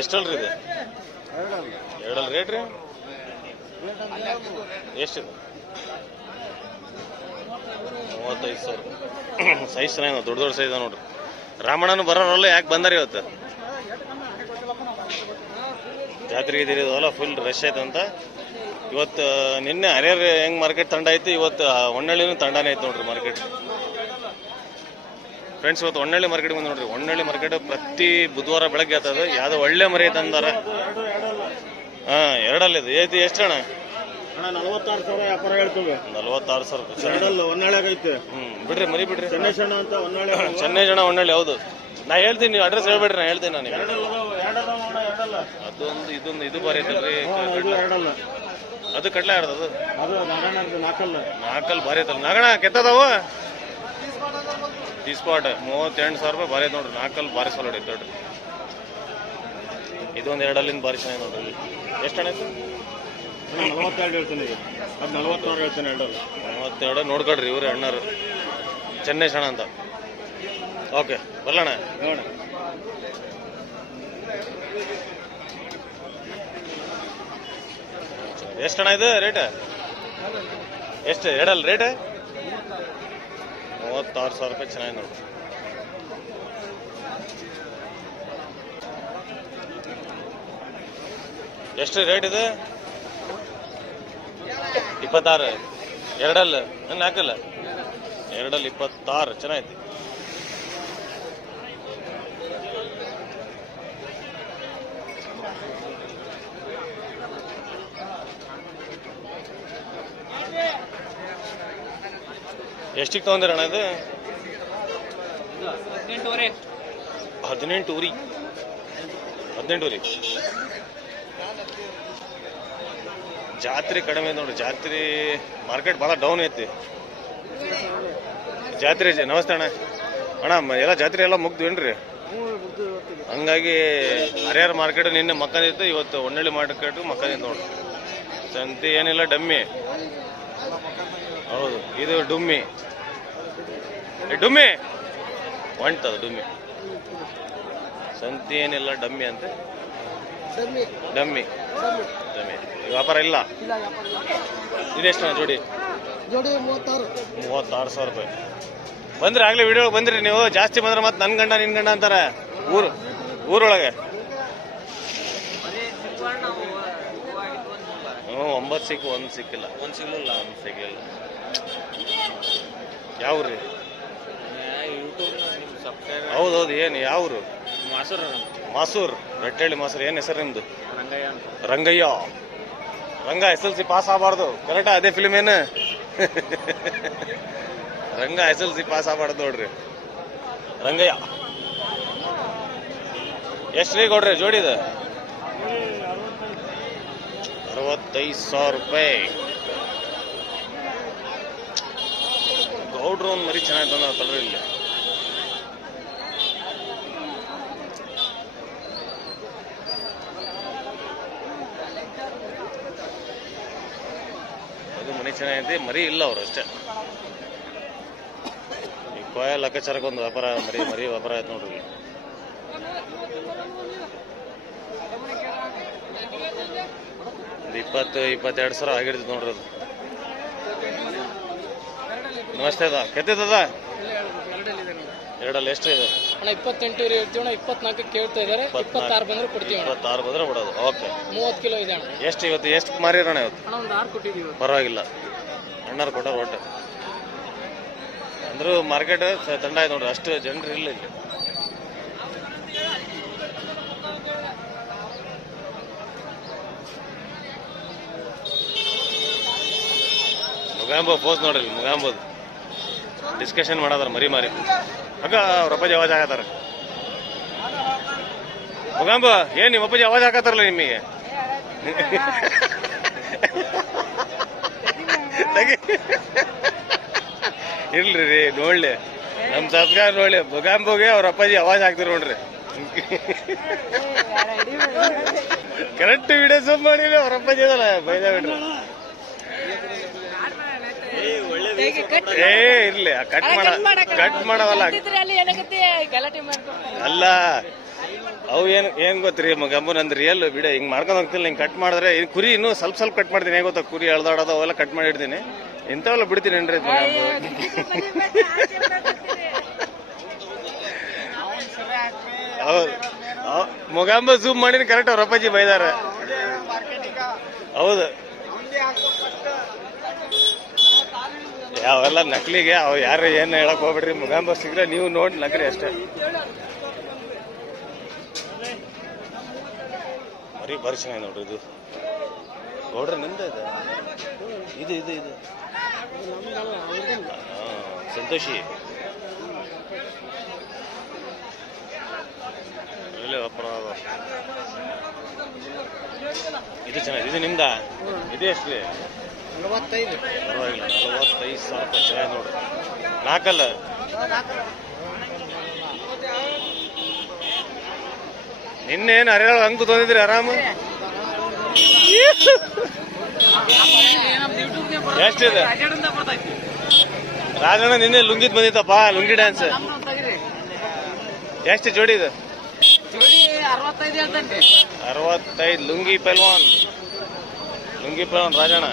ಎಷ್ಟಲ್ರಿ ಇದು? ಎರಡಲ್ಲ ರೇಟ್ ರೀ ಎಷ್ಟಿದೆ? 35,000. ಸೈಜ್ ಚೆನ್ನಾಗಿ ದೊಡ್ಡ ದೊಡ್ಡ ಸೈಜ್ ನೋಡ್ರಿ. ರಾಮಣ್ಣನು ಬರೋರಲ್ಲ ಯಾಕೆ ಬಂದಾರ ಇವತ್ತು? ಜಾತ್ರೆಗೆ ಇದೀರಿದವಲ್ಲ ಫುಲ್ ರಶ್ ಆಯ್ತಂತ. ಇವತ್ತು ನಿನ್ನೆ ಹರಿಹರ ಹೆಂಗ್ ಮಾರ್ಕೆಟ್ ತಂಡ ಐತಿ, ಇವತ್ತು ಹೊನ್ನಳ್ಳಿನೂ ತಂಡನೇ ಐತೆ ನೋಡ್ರಿ ಮಾರ್ಕೆಟ್. ಫ್ರೆಂಡ್ಸ್ ಇವತ್ತು ಹೊನ್ನಳ್ಳಿ ಮಾರ್ಕೆಟ್ ಬಂದು ನೋಡ್ರಿ. ಹೊನ್ನಳ್ಳಿ ಮಾರ್ಕೆಟ್ ಪ್ರತಿ ಬುಧವಾರ ಬೆಳಗ್ಗೆ ಆಗ್ತದೆ. ಯಾವ್ದೋ ಒಳ್ಳೆ ಮರಿ ತಂದಾರ. ಎರಡಲ್ಲಿದೆ ಐತಿ. ಎಷ್ಟು ಅಣ್ಣ? 46,000 ವ್ಯಾಪಾರ ಹೇಳ್ತೀವಿ. 46,000 ಹೊನ್ನಾಳ್ಯಾಗೈತೆ. ಬಿಡ್ರಿ ಮರಿ ಬಿಡ್ರಿ. ಚೆನ್ನೈ ಜನ ಅಂತ ಹೊನ್ನಾಳಿ. ಚೆನ್ನೈ ಜನ ಹೊನ್ನಳ್ಳಿ. ಹೌದು, ನಾ ಹೇಳ್ತೀನಿ, ನೀವು ಅಡ್ರೆಸ್ ಹೇಳ್ಬೇಡ್ರಿ, ನಾ ಹೇಳ್ತೀನಿ. ನಾನು ಅದೊಂದು ಇದೊಂದು ಇದು ಬಾರಿ ಐತಲ್ರಿ. ಅದು ಕಡ್ಲೆ ಆಡ್ದದು ನಾಲ್ಕಲ್ಲಿ ಭಾರಿ ಐತಲ್ಲ. ನಾಗಣ ಕೆತ್ತದವು ಸ್ಪಾಟ್ 38,000 ರೂಪಾಯಿ ಭಾರಿ ಐತೆ ನೋಡ್ರಿ. ನಾಲ್ಕಲ್ಲಿ ಭಾರಿ ಸಲ ಹೊಡೈತೆ ನೋಡ್ರಿ. ಇದೊಂದು ಎರಡಲ್ಲಿಂದ ಭಾರಿ ಚೆನ್ನಾಗಿ ನೋಡ್ರಿ. ಎಷ್ಟು ಹಣ ಐತೆ? 42 ಹೇಳ್ತೀನಿ. ಅದು 46 ಹೇಳ್ತೀನಿ. 42 ನೋಡ್ಕೊಡ್ರಿ. ಇವ್ರಿ ಅಣ್ಣರು ಚೆನ್ನೈ ಸಣ ಅಂತ. ಓಕೆ ಬಲ್ಲಣ್ಣ ನೋಡ. ಎಷ್ಟು ಹಣ ಇದು ರೇಟ್? ಎಷ್ಟು ಎರಡಲ್ಲ ರೇಟ್? 36,000 ರೂಪಾಯಿ ಚೆನ್ನಾಗಿ ನೋಡಿ. ಎಷ್ಟು ರೇಟ್ ಇದೆ? 26. ಎರಡಲ್ಲ ನಾಲ್ಕಲ್ಲ? ಎರಡಲ್ಲಿ 26 ಚೆನ್ನಾಗೈತಿ. ಎಷ್ಟಿಗೆ ತಗೊಂಡಿರಣ್ಣ ಇದು? 18 ಊರಿ. ಜಾತ್ರೆ ಕಡಿಮೆ ನೋಡ್ರಿ. ಜಾತ್ರೆ ಮಾರ್ಕೆಟ್ ಭಾಳ ಡೌನ್ ಐತಿ. ಜಾತ್ರೆ ನಮಸ್ತೆ ಅಣ್ಣ. ಅಣ್ಣ ಎಲ್ಲ ಜಾತ್ರೆ ಎಲ್ಲ ಮುಗ್ದ್ವೇನ್ರಿ? ಹಂಗಾಗಿ ಹರಿಹರ ಮಾರ್ಕೆಟ್ ನಿನ್ನೆ ಮಕ್ಕಂದಿತ್ತು, ಇವತ್ತು ಹೊನ್ನಳ್ಳಿ ಮಾರ್ಕೆಟ್ ಮಕ್ಕಂದಿತ್ತು ನೋಡ್ರಿ. ಸಂತೆ ಏನಿಲ್ಲ, ಡಮ್ಮಿ. ಹೌದು, ಇದು ಡುಮ್ಮಿ. ಡುಮ್ಮಿ ಹೊಂಟದ ಡುಮ್ಮಿ. ಸಂತೆ ಏನಿಲ್ಲ, ಡಮ್ಮಿ ಅಂತ. ಡಮ್ಮಿ ವ್ಯಾಪಾರ ಇಲ್ಲ. ಇದೆಷ್ಟು ಜೋಡಿ? 36,000 ರೂಪಾಯಿ. ಬಂದ್ರಿ ಆಗ್ಲೇ ವಿಡಿಯೋ ಬಂದ್ರಿ ನೀವು. ಜಾಸ್ತಿ ಬಂದ್ರೆ ಮತ್ತೆ ನನ್ ಗಂಡ ನಿನ್ ಗಂಡ ಅಂತಾರೆ ಊರೊಳಗೆ. 9 ಸಿಕ್ಕು, 1 ಸಿಕ್ಕಿಲ್ಲ. 1 ಸಿಗ್ಲಿಲ್ಲ. ಯಾವ್ರಿ? ಹೌದೌದು. ಏನು ಯಾವ್ರು? ಮಾಸೂರ್. ರಟ್ಟಳ್ಳಿ ಮಾಸೂರ್. ಏನ್ ಹೆಸರು ನಿಮ್ದು? ರಂಗಯ್ಯ. ರಂಗ SLC ಪಾಸ್ ಆಗಬಾರ್ದು. ಕರೆಕ್ಟಾ? ಅದೇ ಫಿಲ್ಮ್ ಏನು? ರಂಗ SLC ಪಾಸ್ ಆಗಬಾರ್ದು ನೋಡ್ರಿ. ರಂಗಯ್ಯ. ಎಷ್ಟ್ರೀ ಕೊಡ್ರಿ ಜೋಡಿದ? 65,000 ರೂಪಾಯಿ. ಗೌಡ್ರು ಒಂದು ಮರಿ ಚೆನ್ನಾಗಿ ತಂದ ತಡ್ರಿ ಇಲ್ಲಿ. ಅದು ಮನಿ ಚೆನ್ನಾಗೈತಿ, ಮರಿ ಇಲ್ಲ ಅವ್ರು ಅಷ್ಟೇ. ಈ ಕೊಯ ಲೆಕ್ಕಾಚಾರಕ್ಕೆ ಒಂದು ವ್ಯಾಪಾರ, ಮರಿ ವ್ಯಾಪಾರ ಆಯ್ತು ನೋಡ್ರಿ. ಒಂದು 20-22 ಸಾವಿರ ಆಗಿರ್ತದೆ ನೋಡ್ರಿ ಅದು. ನಮಸ್ತೆ ಅದ ಕೆತ್ತದ ಎರಡಲ್ಲಿ ಎಷ್ಟು ಇದೆ? 28 ಹೇಳ್ತೀವಿ. 24 ಕೇಳ್ತಾ ಇದಾರೆ. 26 ಬಂದ್ರೆ ಕೊಡ್ತೀವಿ. 26 ಬಂದ್ರೆ ಕೊಡೋದು. ಓಕೆ. 30 ಕಿಲೋ ಇದೆ ಅಣ್ಣ. ಎಷ್ಟು ಇವತ್ತು? ಎಷ್ಟು ಮಾರಿರೋಣ ಇವತ್ತು? ಒಂದು 6 ಕೊಟ್ಟಿದ್ದೀವಿ. ಪರವಾಗಿಲ್ಲ, ಅಣ್ಣಾರು ಕೊಟ್ಟಾರ ಒಟ್ಟು. ಅಂದ್ರೂ ಮಾರ್ಕೆಟ್ ತಂಡ ಆಯ್ತು ನೋಡ್ರಿ. ಅಷ್ಟು ಜನರು ಇಲ್ಲ ಇಲ್ಲಿ. ಮುಗಾಂಬ ಪೋಸ್ ನೋಡ್ರಿ. ಮುಗಾಂಬದು ಡಿಸ್ಕಷನ್ ಮಾಡದಾರ ಮರಿ ಮಾರಿ. ಅಕ್ಕ ಅವ್ರ ಅಪ್ಪಾಜಿ ಅವಾಜ್ ಹಾಕತ್ತಾರ. ಮುಗಾಂಬ ಏನ್ ನಿಮ್ಮ ಅಪ್ಪಾಜಿ ಅವಾಜ್ ಹಾಕತ್ತಾರಲ್ಲ ನಿಮಗೆ? ಇರ್ಲಿ ರೀ, ನೋಡ್ಲಿ ನಮ್ ಸಬ್ಸ್ಕ್ರೈಬ್ ನೋಡ್ಲಿ. ಮುಗಾಂಬಗೆ ಅವ್ರ ಅಪ್ಪಾಜಿ ಅವಾಜ್ ಹಾಕ್ತಿರ ನೋಡ್ರಿ. ಕರೆಕ್ಟ್ ವಿಡಿಯೋ ಜೂಮ್ ಮಾಡಿರಿ. ಅವ್ರ ಅಪ್ಪಾಜಿ ಅದಲ್ಲ ಬೈದ ಬಿಡ್ರಿ. ಇರ್ಲಿ, ಕಟ್ ಮಾಡವಲ್ಲ. ಅಲ್ಲ ಅವು ಏನ್ ಗೊತ್ತ್ರಿ ಗಂಬು ನಂದು ರಿಯಲ್ ವಿಡಿಯೋ ಹಿಂಗ್ ಮಾಡ್ಕೊಂಡು ಹೋಗ್ತಿಲ್ಲ, ಹಿಂಗ್ ಕಟ್ ಮಾಡಿದ್ರೆ ಈ ಕುರಿ ಇನ್ನೂ ಸ್ವಲ್ಪ ಕಟ್ ಮಾಡ್ತೀನಿ. ಹೇಗೆ ಗೊತ್ತಾ, ಕುರಿ ಎಳ್ದಾಡೋದು ಅವೆಲ್ಲ ಕಟ್ ಮಾಡಿ ಇಡ್ತೀನಿ. ಇಂಥವೆಲ್ಲ ಬಿಡ್ತೀನಿ ಏನ್ರಿ ಹೌದು. ಮೊಗಾಂಬ ಝೂಮ್ ಮಾಡಿನ ಕರೆಕ್ಟ್ ಅವ್ರ ಅಪ್ಪಾಜಿ ಬೈದಾರ. ಹೌದು, ಯಾವೆಲ್ಲ ನಕಲಿಗೆ ಅವ್ ಯಾರು ಏನು ಹೇಳಕ್ ಹೋಗ್ಬಿಡ್ರಿ. ಮೊಗಾಂಬ ಸಿಗ್ರೆ ನೀವು ನೋಡಿ ನಕಲಿ ಅಷ್ಟೇ. ಮರಿ ಬಾರಿ ಚೆನ್ನಾಗಿ ನೋಡ್ರಿ. ಇದು ನೋಡ್ರಿ ನಿಂದ ಇದು ಇದು ಇದು ಸಂತೋಷಿ ಅಪರಾಧ. ಇದು ಚೆನ್ನಾಗಿದೆ. ಇದು ನಿಮ್ದ? ಇದು ಎಷ್ಟು? 45. ಪರವಾಗಿಲ್ಲ, 45,000 ರೂಪಾಯಿ. ಚೆನ್ನಾಗಿ ನೋಡ್ರಿ. ನಾಲ್ಕಲ್ಲ ನಿನ್ನೇನು ಹರಿಯಾಳ ಹಂಗು ತಂದಿದ್ರಿ ಆರಾಮ. ಎಷ್ಟಿದೆ ರಾಜಣ್ಣ? ನಿನ್ನೆ ಲುಂಗಿದ್ ಬಂದಿತ್ತಪ್ಪ, ಲುಂಗಿ ಡ್ಯಾನ್ಸ್. ಎಷ್ಟು ಜೋಡಿ ಇದು? 65. ಲುಂಗಿ ಪೈಲ್ವಾನ್ ರಾಜಣ್ಣ.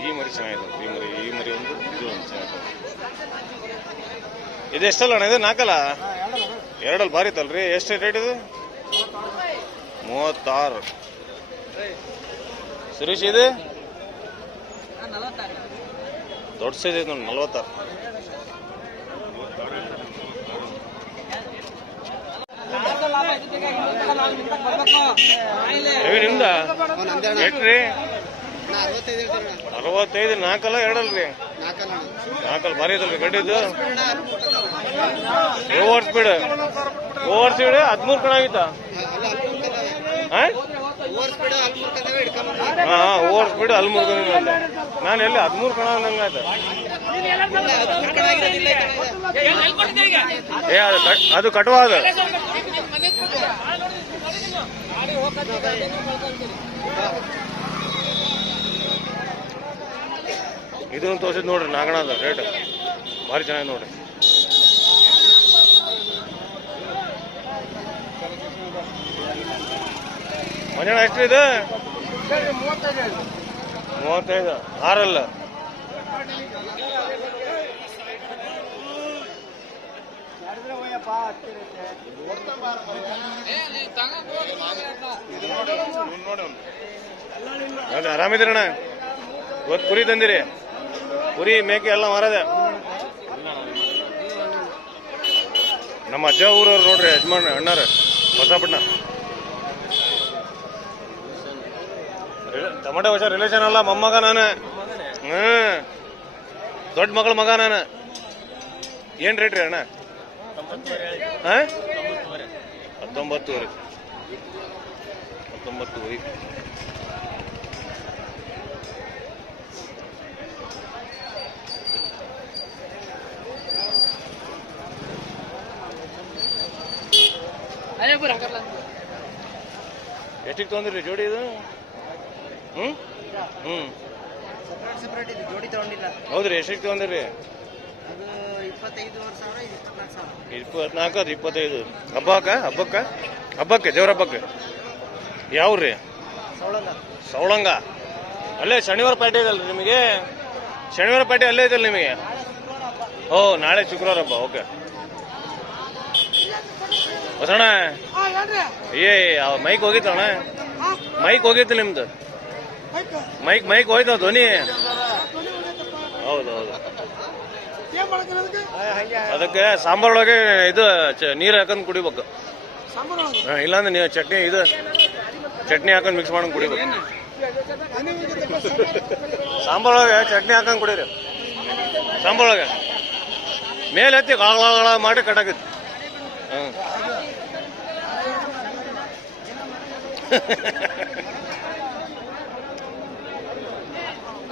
ಈ ಮರಿ ಚೆನ್ನಾಗಿದೆ. ಈ ಮರಿ ಒಂದು, ಇದು ಒಂದು ಚೆನ್ನಾಗಿದೆ. ಇದು ಎಷ್ಟಲ್ಲ ಅಣ್ಣ? ಇದು ನಾಲ್ಕಲ್ಲ? ಎರಡಲ್ಲಿ ಭಾರಿ ಇತ್ತಲ್ರಿ. ಎಷ್ಟು ರೇಟ್ ಇದು? 36. ಸುರೇಶ್ ಇದು ದೊಡ್ಡ ಸೈಜ್ ಐತೆ ನೋಡಿ, 46. ನಿಮ್ದ ಎಷ್ಟ್ರಿ? 65. ನಾಲ್ಕಲ್ಲ ಎರಡಲ್ರಿ? ನಾಲ್ಕಲ್ಲ ಭಾರಿ ಐತಲ್ರಿ ಗಡ್ಡಿದ್ದು. ಓವರ್ ಸ್ಪೀಡ್ 13 ಕಣ ಆಗಿತ್ತ? ಓವರ್ ಸ್ಪೀಡ್ 13 ನಾನು ಎಲ್ಲಿ 13 ಕಣ ಅಂದಂಗ ಆಯ್ತು. ಅದು ಕಟುವ. ಅದು ಇದನ್ನು ತೋರಿಸಿದ್ ನೋಡ್ರಿ, ನಾಗಣದ ರೇಟ್ ಭಾರಿ ಚೆನ್ನಾಗಿ ನೋಡ್ರಿ. ಮಂಜಣ್ಣ ಎಷ್ಟು ಇದು? 35. 6 ಆರಾಮಿದ್ರಣ್ಣ? ಇವತ್ತು ಕುರಿ ತಂದಿರಿ? ಕುರಿ ಮೇಕೆ ಎಲ್ಲ ಮಾರದೆ. ನಮ್ಮ ಅಜ್ಜ ಊರವ್ರು ನೋಡ್ರಿ, ಯಜಮಾನ್ ಅಣ್ಣಾರ ಹೊಸಪಟ್ಟಣ. ಟೊಮೆಟೊ ಹೊಸ ರಿಲೇಷನ್ ಅಲ್ಲ, ಮೊಮ್ಮಗ ನಾನು. ದೊಡ್ಡ ಮಗಳ ಮಗ ನಾನು. ಏನ್ ರೇಟ್ ರೀ ಅಣ್ಣ? 19. ಎಷ್ಟಿಗೆ ತೊಗೊಂಡ್ರಿ ಜೋಡಿ ಇದು? ಜೋಡಿ ತಗೊಂಡಿಲ್ಲ. ಹೌದ್ರಿ, ಎಷ್ಟಿಗೆ ತೊಗೊಂಡ್ರಿ? 24. 25 ಹಬ್ಬಕ್ಕೆ ದೇವ್ರ ಹಬ್ಬಕ್ಕೆ. ಯಾವ್ರಿ? ಸವಳಂಗ. ಅಲ್ಲೇ ಶನಿವಾರ ಪೇಟೆ ಇದಲ್ರಿ ನಿಮಗೆ? ಶನಿವಾರ ಪೇಟೆ ಅಲ್ಲೇ ಐತಲ್ಲ ನಿಮಗೆ? ಓ, ನಾಳೆ ಶುಕ್ರವಾರ ಹಬ್ಬ. ಓಕೆ ಹೊಸಣ್ಣ. ಮೈಕ್ ಹೋಗಿತ್ತಣ್ಣ? ಮೈಕ್ ಹೋಗಿತ್ತು ನಿಮ್ದು? ಮೈಕ್ ಹೋಯ್ತಾವ ಧ್ವನಿ? ಹೌದು. ಅದಕ್ಕೆ ಸಾಂಬಾರೊಳಗೆ ಇದು ನೀರು ಹಾಕೊಂಡ್ ಕುಡಿಬೇಕು. ಇಲ್ಲಾಂದ್ರೆ ನೀವು ಚಟ್ನಿ ಹಾಕೊಂಡ್ ಮಿಕ್ಸ್ ಮಾಡ್ಕೊಂಡು ಕುಡಿಬೇಕು. ಸಾಂಬಾರೊಳಗೆ ಚಟ್ನಿ ಹಾಕೊಂಡ್ ಕುಡೀರಿ. ಸಾಂಬಾರೊಳಗೆ ಮೇಲೆ ಎತ್ತಿ ಗಾಳ ಮಾಡಿ ಕಟ್ಟಾಕಿತ್ತು.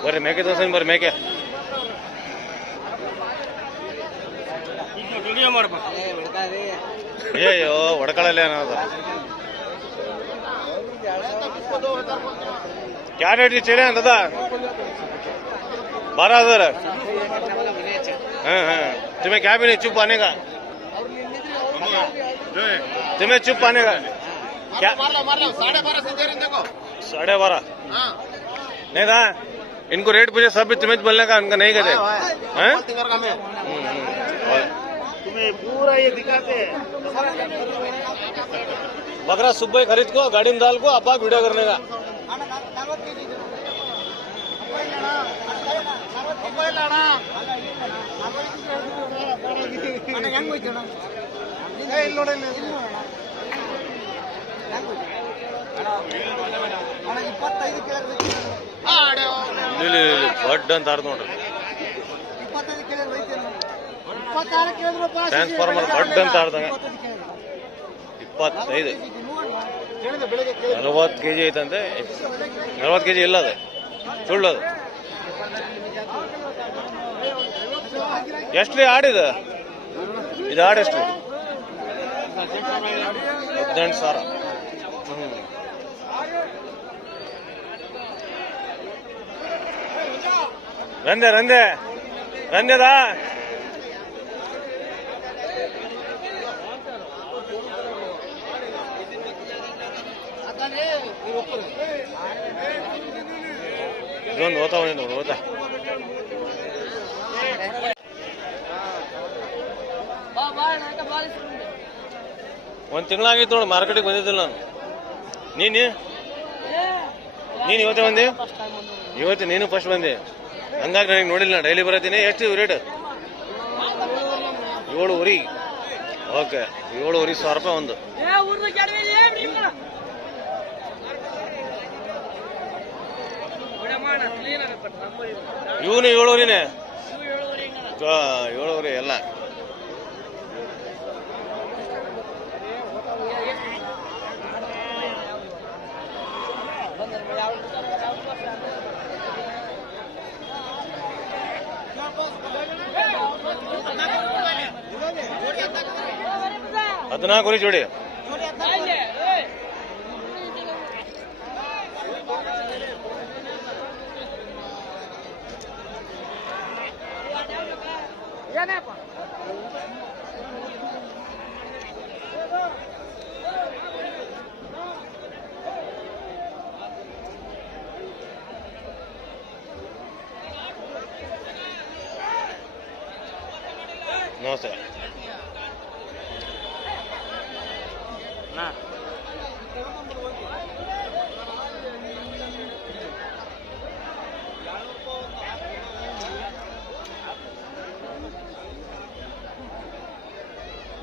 ಬರ್ರಿ ಮೇಕೆ ತೋರ್ಸನ್ ಬರ್ರಿ. ಮೇಕೆ ಅಯ್ಯೋ ಹೊಡ್ಕೊಳ್ಳಲ್ಲ ಅನ್ನೋದು. क्या रेट की चेड़े हैं दादा? 12,000. हाँ. तुम्हें क्या भी नहीं चुप आने का तुम्हें चुप आने का क्या 12.5 नहीं था इनको रेट पूछे सब भी तुम्हें बोलने का उनका नहीं कहते हैं? तुम्हें पूरा ये दिखाते हैं बकरा सुबह खरीद को गाड़ी में डाल को आप वीडियो करने का ಬಡ್ ಅಂತ ಆಡ್ದು ನೋಡ್ರಿ ಟ್ರಾನ್ಸ್ಫಾರ್ಮರ್ ಬಡ್ ಅಂತ ಆಡ್ದಂಗ 25 40 kg ಐತಂತೆ 40 kg ಇಲ್ಲ ಅದು ಸುಳ್ಳು ಅದು ಎಷ್ಟು ಆಡಿದ ಇದು ಆಡೆಷ್ಟು 18,000 ರಂದೆ ರಂದೆ ರಂದೆದಾ ಇದೊಂದು ಓದ್ತಾವ ನೋಡು ಓದ್ತಾ ಒಂದು ತಿಂಗಳಾಗಿತ್ತು ನೋಡಿ ಮಾರ್ಕೆಟಿಗೆ ಬಂದಿದ್ದಿಲ್ಲ ನಾನು ನೀನು ಇವತ್ತೇ ಬಂದೆ ಇವತ್ತು ನೀನು ಫಸ್ಟ್ ಬಂದೆ ಹಂಗಾಗಿ ನನಗೆ ನೋಡಿಲ್ಲ ಡೈಲಿ ಬರತ್ತೀನಿ ಎಷ್ಟು ರೇಟ್ 7.5 ಓಕೆ 7.5 ರೂಪಾಯಿ ಒಂದು ಇವನು 7.5ನೇ 7.5 ಎಲ್ಲ ಹದಿನಾಲ್ಕು ಜೋಡಿ ನಮಸ್ತೆ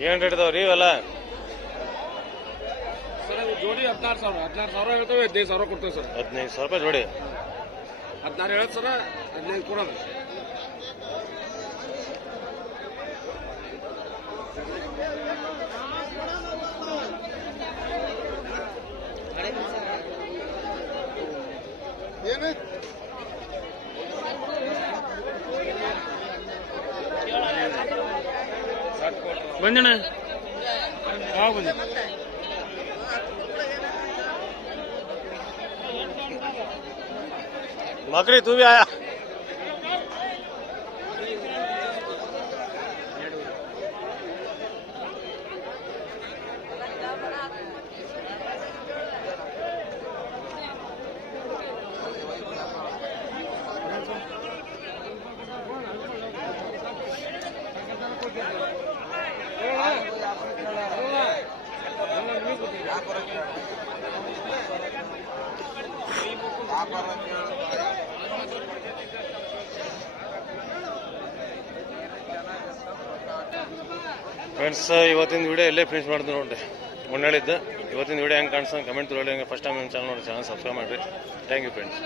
ಏನ್ ರೇಟ್ ಇದಾವ್ರಿ ಇವೆಲ್ಲ ಸರ್ ಜೋಡಿ 16,000 ಹೇಳ್ತೇವೆ 15,000 ಕೊಡ್ತೇವೆ ಸರ್ 15,000 ರೂಪಾಯಿ ಜೋಡಿ 16 ಹೇಳತ್ ಸರ್ 15 ಕೊಡೋದು ಬಂದಣ್ಣ ಯಾವ ಬಂದ मकड़ी तू भी आया ಫ್ರೆಂಡ್ಸ್ ಇವತ್ತಿನ ವಿಡಿಯೋ ಇಲ್ಲೇ ಫಿನಿಶ್ ಮಾಡಿದ್ವಿ ನೋಡ್ರಿ ಮುನ್ನಳಿದ್ದು ಇವತ್ತಿನ ವಿಡಿಯೋ ಹೆಂಗೆ ಕಾಣಿಸ್ತಾ ಕಮೆಂಟ್ ನೋಡಿ ಫಸ್ಟ್ ಟೈಮ್ ನಮ್ಮ ಚಾನಲ್ ನೋಡಿ ಚಾನಲ್ ಸಬ್ಸ್ಕ್ರೈಬ್ ಮಾಡಿರಿ ಥ್ಯಾಂಕ್ ಯು ಫ್ರೆಂಡ್ಸ್